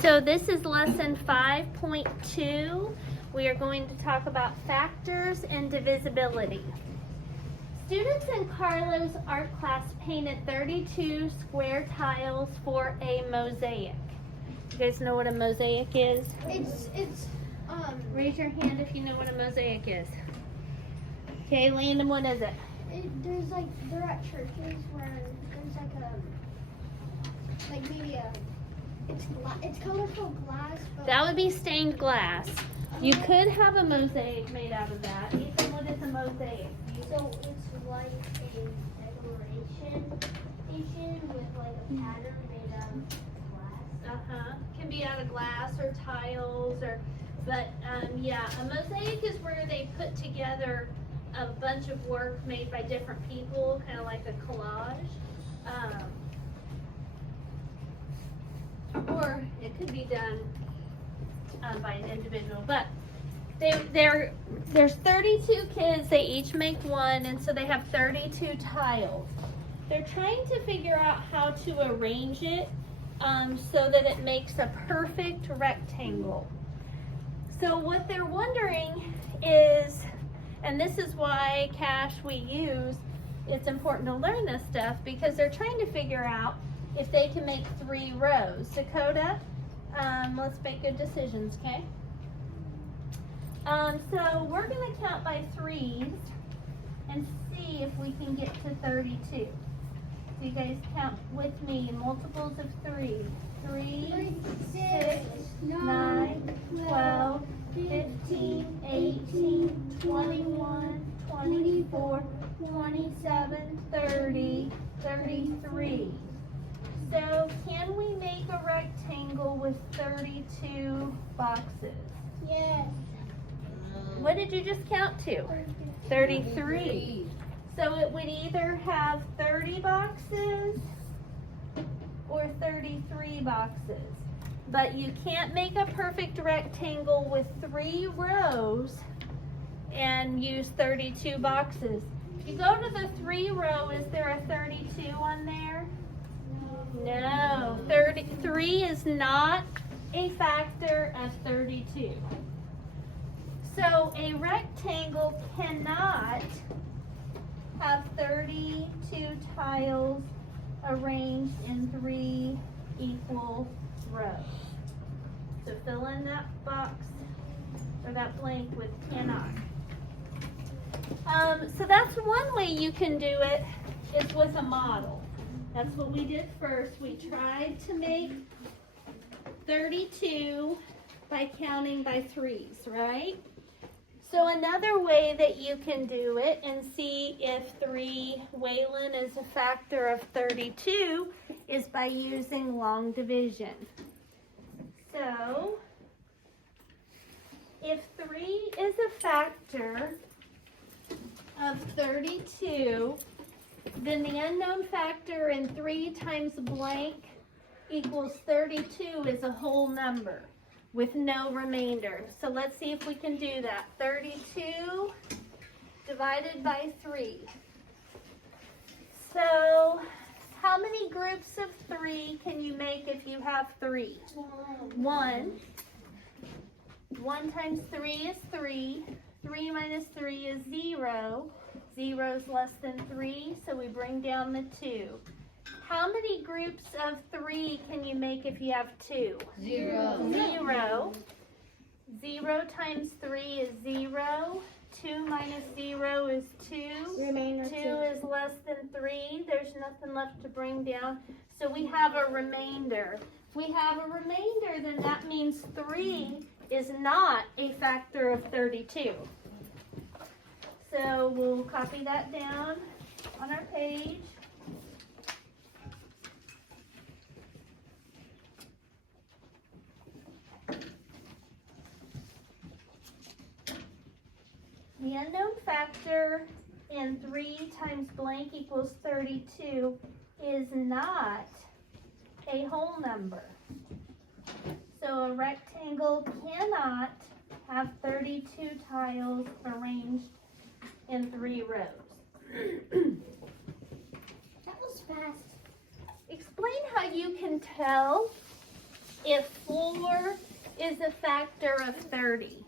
So this is lesson 5.2. We are going to talk about factors and divisibility. Students in Carlo's art class painted 32 square tiles for a mosaic. You guys know what a mosaic is? Raise your hand if you know what a mosaic is. Okay, Landon, what is it? They're at churches where there's it's colorful glass. But That would be stained glass. You could have a mosaic made out of that. Ethan, what is a mosaic? So it's like a decoration station with like a pattern made out of glass. Can be out of glass or tiles but a mosaic is where they put together a bunch of work made by different people, kind of like a collage. Or it could be done by an individual, but there's 32 kids, they each make one, and so they have 32 tiles. They're trying to figure out how to arrange it so that it makes a perfect rectangle. So what they're wondering is, and this is why Cash we use, it's important to learn this stuff because they're trying to figure out if they can make 3 rows. Dakota, let's make good decisions, okay? So we're going to count by 3s and see if we can get to 32. So you guys count with me, multiples of 3. 3, 6, 9, 12, 15, 18, 21, 24, 27, 30, 33. So can we make a rectangle with 32 boxes? Yes. What did you just count to? 33. So it would either have 30 boxes or 33 boxes. But you can't make a perfect rectangle with 3 rows and use 32 boxes. If you go to the 3 row, is there a 32 on there? No, 33 is not a factor of 32. So a rectangle cannot have 32 tiles arranged in 3 equal rows. So fill in that box or that blank with cannot. So that's one way you can do it, is with a model. That's what we did first. We tried to make 32 by counting by 3s, right? So another way that you can do it and see if 3 Waylon is a factor of 32 is by using long division. So if 3 is a factor of 32, then the unknown factor in 3 times blank equals 32 is a whole number with no remainder. So let's see if we can do that. 32 divided by 3. So how many groups of 3 can you make if you have 3? 1. 1 times 3 is 3. 3 minus 3 is 0. 0 is less than 3, so we bring down the 2. How many groups of 3 can you make if you have 2? 0. 0. 0 times 3 is 0. 2 minus 0 is 2. Remainder 2 is less than 3. There's nothing left to bring down. So we have a remainder. If we have a remainder, then that means 3 is not a factor of 32. So we'll copy that down on our page. The unknown factor in 3 times blank equals 32 is not a whole number. So a rectangle cannot have 32 tiles arranged in 3 rows. That was fast. Explain how you can tell if 4 is a factor of 30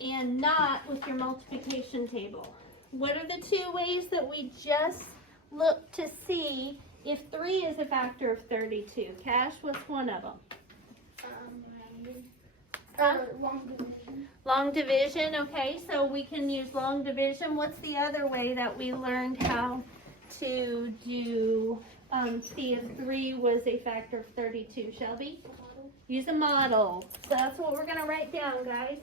and not with your multiplication table. What are the two ways that we just looked to see if 3 is a factor of 32? Cash, what's one of them? Long division. Long division, okay, so we can use long division. What's the other way that we learned how to do, see if 3 was a factor of 32, Shelby? Use a model. So that's what we're going to write down, guys.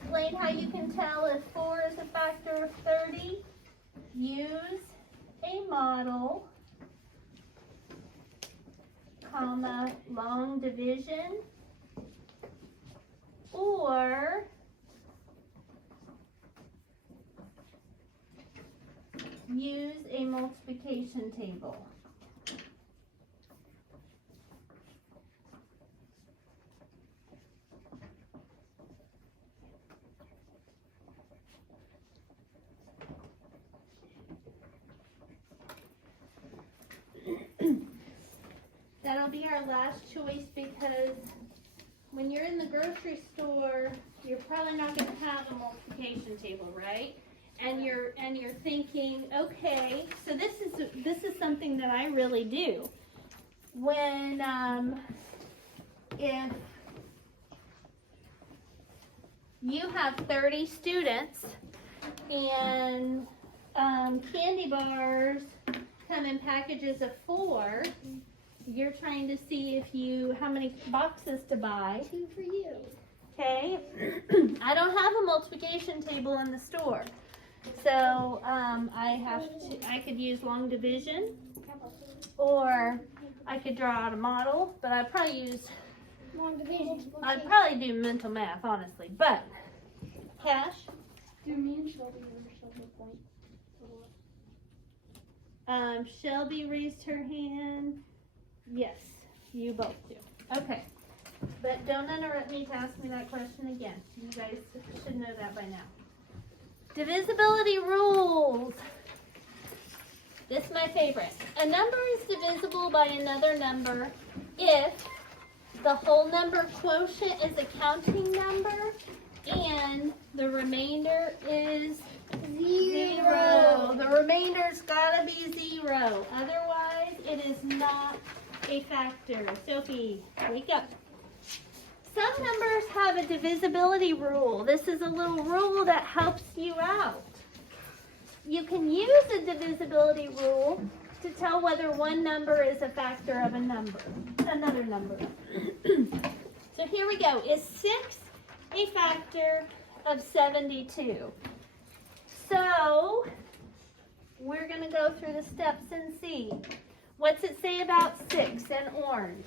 Explain how you can tell if 4 is a factor of 30. Use a model, comma, long division, or use a multiplication table. That'll be our last choice because when you're in the grocery store, you're probably not going to have a multiplication table, right? And you're thinking, okay, so this is something that I really do. When if you have 30 students and candy bars come in packages of 4, you're trying to see how many boxes to buy. 2 for you. Okay, I don't have a multiplication table in the store, so I could use long division, or I could draw out a model, but I'd probably use Long division. I'd probably do mental math, honestly. But Cash, Do me and Shelby a point? Shelby raised her hand. Yes, you both do. Okay. But don't interrupt me to ask me that question again. You guys should know that by now. Divisibility rules. This is my favorite. A number is divisible by another number if the whole number quotient is a counting number and the remainder is 0. The remainder's gotta be 0. Otherwise, it is not a factor. Sophie, wake up. Some numbers have a divisibility rule. This is a little rule that helps you out. You can use a divisibility rule to tell whether one number is a factor of another number. So here we go. Is 6 a factor of 72? So we're going to go through the steps and see. What's it say about 6 in orange?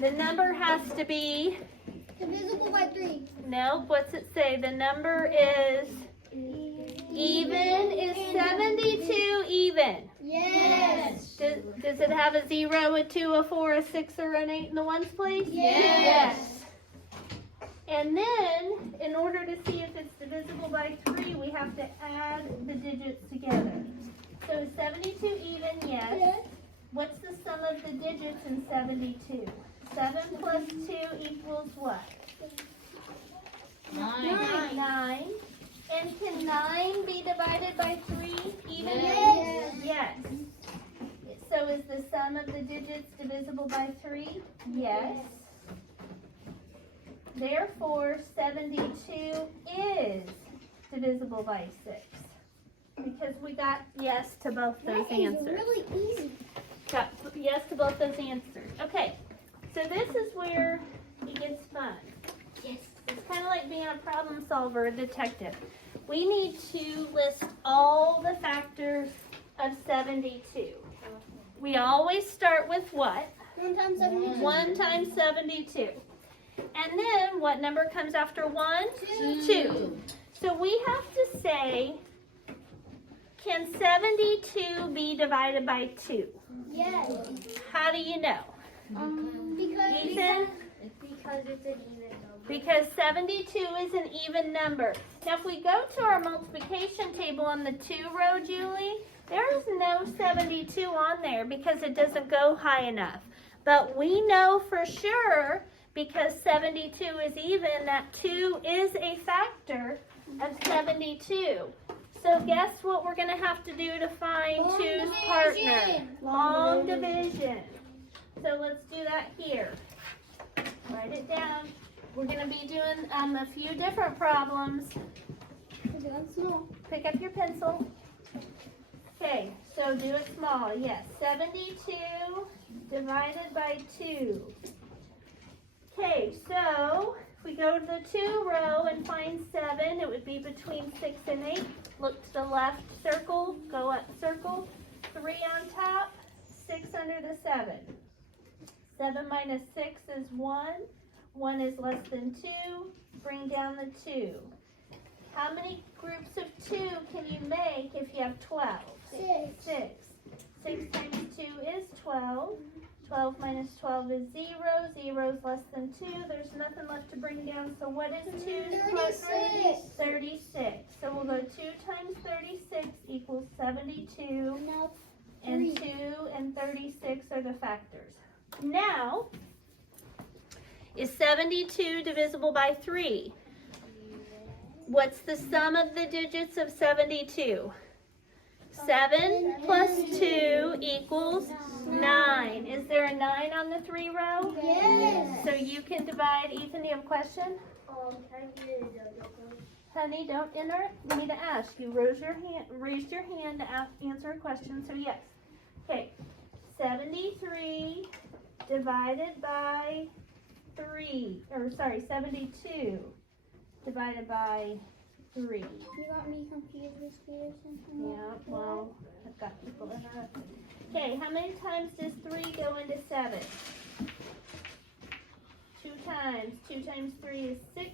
The number has to be Divisible by 3. Nope, what's it say? The number is even. Is 72 even? Yes. Does it have a 0, a 2, a 4, a 6, or an 8 in the ones place? Yes. And then, in order to see if it's divisible by 3, we have to add the digits together. So is 72 even? Yes. What's the sum of the digits in 72? 7 plus 2 equals what? 9. And can 9 be divided by 3 even? Yes. Yes. So is the sum of the digits divisible by 3? Yes. Therefore, 72 is divisible by 6. Because we got yes to both those answers. Really easy. Got yes to both those answers. Okay, so this is where it gets fun. Yes. It's kind of like being a problem solver, a detective. We need to list all the factors of 72. We always start with what? 1 times 72. 1 times 72. And then what number comes after 1? 2. So we have to say, can 72 be divided by 2? Yes. How do you know? Because Ethan? Because it's an even number. Because 72 is an even number. Now if we go to our multiplication table on the 2 row, Julie, there is no 72 on there because it doesn't go high enough. But we know for sure because 72 is even, that 2 is a factor of 72. So guess what we're going to have to do to find 2's partner? Long division. So let's do that here. Write it down. We're going to be doing a few different problems. Pick up your pencil. Okay, so do it small. Yes, 72 divided by 2. Okay, so if we go to the 2 row and find 7, it would be between 6 and 8. Look to the left circle, go up circle, 3 on top, 6 under the 7. 7 minus 6 is 1. 1 is less than 2. Bring down the 2. How many groups of 2 can you make if you have 12? 6. 6 times 2 is 12. 12 minus 12 is 0. 0 is less than 2. There's nothing left to bring down. So what is 2's partner? 36. So we'll go 2 times 36 equals 72. And 2 and 36 are the factors. Now, is 72 divisible by 3? What's the sum of the digits of 72? 7 plus 2 equals 9. Is there a 9 on the 3 row? Yes. So you can divide. Ethan, do you have a question? Honey, don't enter it. You need to ask. You raised your hand to answer a question, so yes. Okay, 73 divided by 72 divided by 3. You got me confused with Peterson? Yeah, well, I've got people interrupted. Okay, how many times does 3 go into 7? 2 times. 2 times 3 is 6.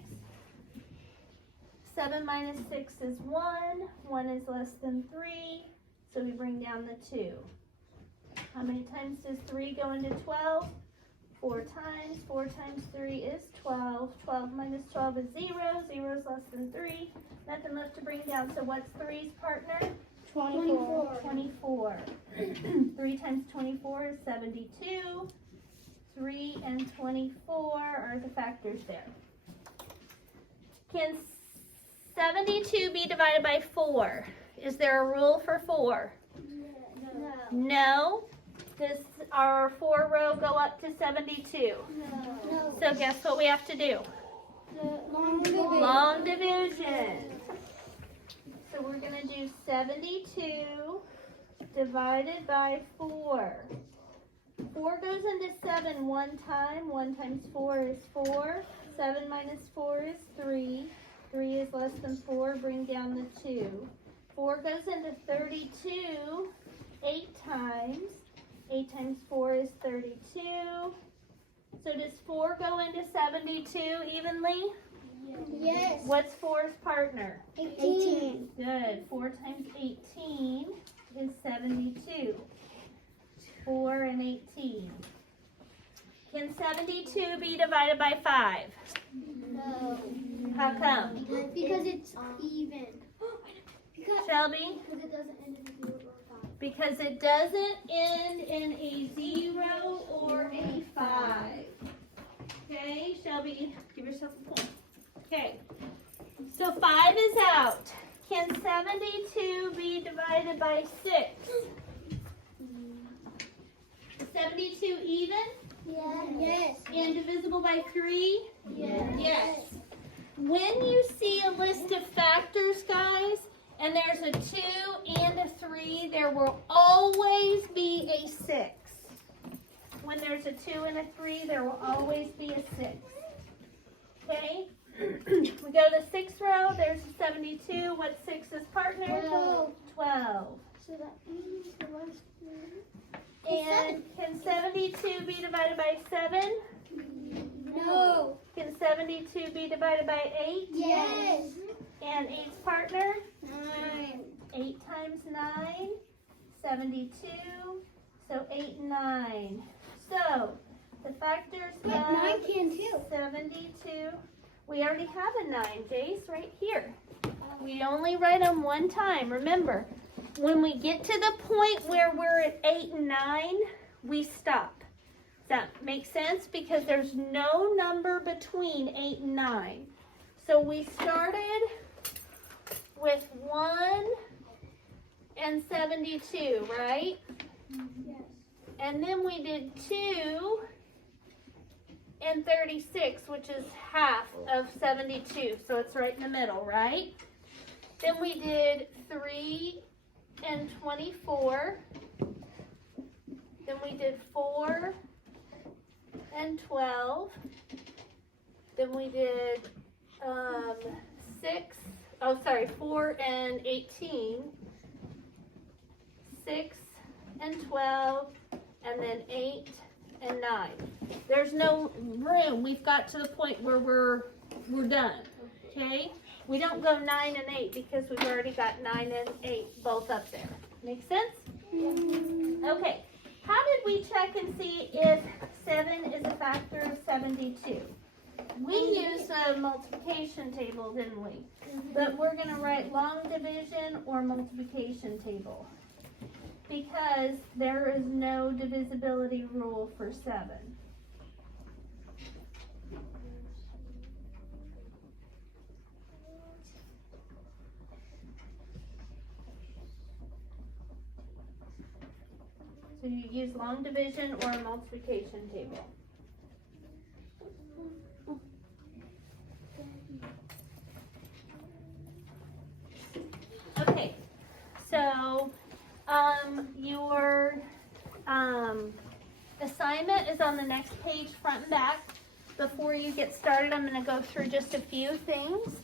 7 minus 6 is 1. 1 is less than 3, so we bring down the 2. How many times does 3 go into 12? 4 times. 4 times 3 is 12. 12 minus 12 is 0. 0 is less than 3. Nothing left to bring down. So what's 3's partner? 24. 24. 3 times 24 is 72. 3 and 24 are the factors there. Can 72 be divided by 4? Is there a rule for 4? No. Does our 4 row go up to 72? No. So guess what we have to do? Long division. So we're going to do 72 divided by 4. 4 goes into 7 one time. 1 times 4 is 4. 7 minus 4 is 3. 3 is less than 4. Bring down the 2. 4 goes into 32 8 times. 8 times 4 is 32. So does 4 go into 72 evenly? Yes. What's 4's partner? 18. Good. 4 times 18 is 72. 4 and 18. Can 72 be divided by 5? No. How come? Because it's even. Shelby? Because it doesn't end in a 0 or 5. Because it doesn't end in a 0 or a 5. Okay, Shelby, give yourself a point. Okay, so 5 is out. Can 72 be divided by 6? Is 72 even? Yes. And divisible by 3? Yes. Yes. When you see a list of factors, guys, and there's a 2 and a 3, there will always be a 6. When there's a 2 and a 3, there will always be a 6. Okay? We go to the 6th row, there's a 72. What's 6's partner? 12. So that means the last And can 72 be divided by 7? No. Can 72 be divided by 8? Yes. And 8's partner? 9. 8 times 9, 72. So 8 and 9. So the factors But of 9 can too. 72. We already have a 9, Jace, right here. We only write them one time. Remember, when we get to the point where we're at 8 and 9, we stop. that make sense? Because there's no number between 8 and 9. So we started with 1 and 72, right? Yes. And then we did 2 and 36, which is half of 72. So it's right in the middle, right? Then we did 3 and 24. Then we did 4 and 12. Then we did 4 and 18. 6 and 12. And then 8 and 9. There's no room. We've got to the point where we're done. Okay? We don't go 9 and 8 because we've already got 9 and 8 both up there. Make sense? Okay. How did we check and see if 7 is a factor of 72? We used a multiplication table, didn't we? But we're going to write long division or multiplication table because there is no divisibility rule for 7. So you use long division or a multiplication table. Okay, so your assignment is on the next page, front and back. Before you get started, I'm going to go through just a few things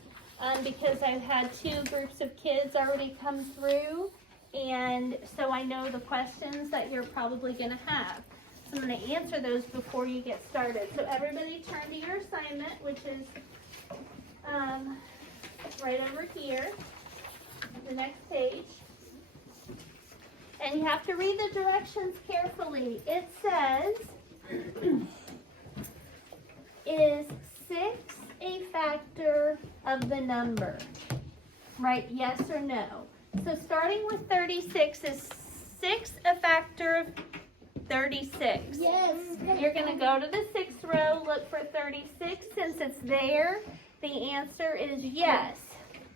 because I've had 2 groups of kids already come through. And so I know the questions that you're probably going to have. So I'm going to answer those before you get started. So everybody turn to your assignment, which is right over here, the next page. And you have to read the directions carefully. It says, is 6 a factor of the number? Right, yes or no? So starting with 36, is 6 a factor of 36? Yes. You're going to go to the 6th row, look for 36. Since it's there, the answer is yes.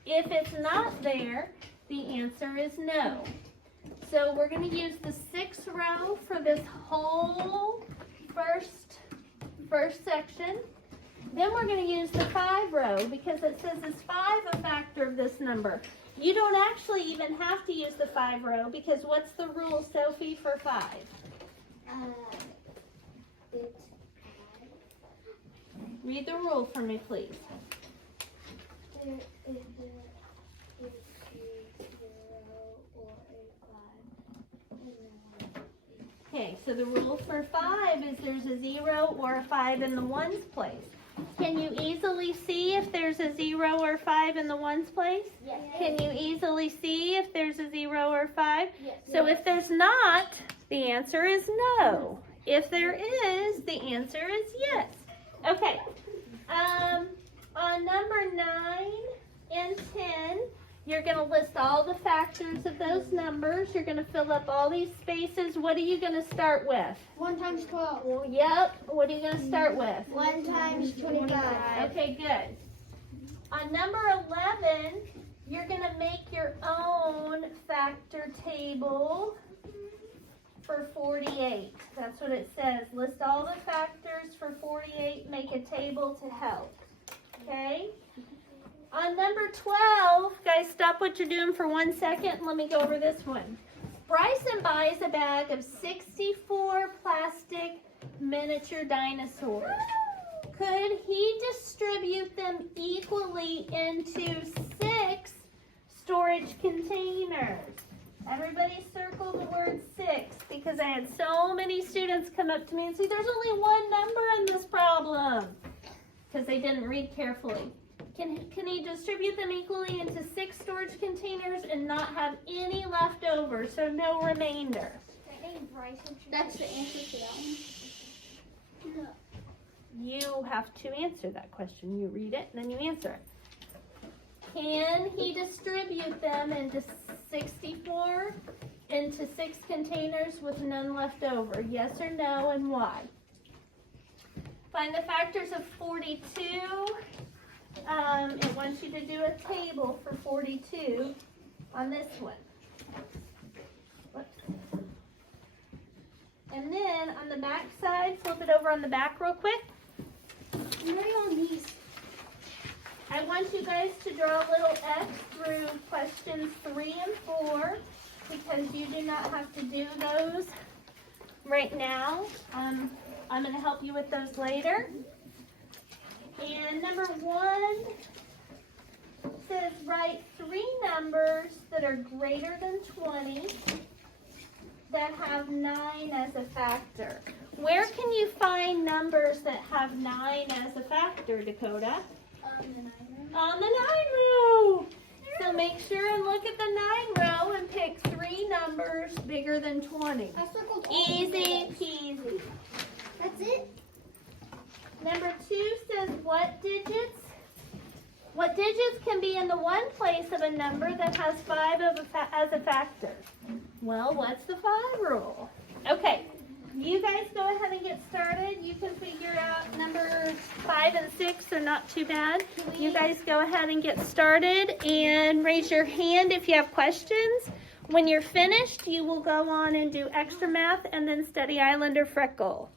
If it's not there, the answer is no. So we're going to use the 6th row for this whole first section. Then we're going to use the 5 row because it says is 5 a factor of this number. You don't actually even have to use the 5 row because what's the rule, Sophie, for 5? It's Read the rule for me, please. there is a 0 or a 5. Okay, so the rule for 5 is there's a 0 or a 5 in the ones place. Can you easily see if there's a 0 or 5 in the ones place? Yes. Can you easily see if there's a 0 or 5? Yes. So if there's not, the answer is no. If there is, the answer is yes. Okay. On number 9 and 10, you're going to list all the factors of those numbers. You're going to fill up all these spaces. What are you going to start with? 1 times 12. Well, yep. What are you going to start with? 1 times 25. Okay, good. On number 11, you're going to make your own factor table for 48. That's what it says. List all the factors for 48. Make a table to help. Okay? On number 12, guys, stop what you're doing for 1 second. Let me go over this one. Bryson buys a bag of 64 plastic miniature dinosaurs. Could he distribute them equally into 6 storage containers? Everybody circle the word 6 because I had so many students come up to me and say, there's only one number in this problem because they didn't read carefully. Can he distribute them equally into 6 storage containers and not have any left over, so no remainder? That's the answer to that one. No. You have to answer that question. You read it and then you answer it. Can he distribute them into 64 into 6 containers with none left over? Yes or no, and why? Find the factors of 42. It wants you to do a table for 42 on this one. Whoops. And then on the back side, flip it over on the back real quick. On these. I want you guys to draw a little X through questions 3 and 4 because you do not have to do those right now. I'm going to help you with those later. And number 1 says write 3 numbers that are greater than 20 that have 9 as a factor. Where can you find numbers that have 9 as a factor, Dakota? On the 9 row. So make sure and look at the 9 row and pick 3 numbers bigger than 20. Easy peasy. That's it? Number 2 says what digits can be in the one place of a number that has 5 as a factor? Well, what's the 5 rule? Okay, you guys go ahead and get started. You can figure out numbers 5 and 6 are not too bad. You guys go ahead and get started and raise your hand if you have questions. When you're finished, you will go on and do extra math and then study Island or Freckle.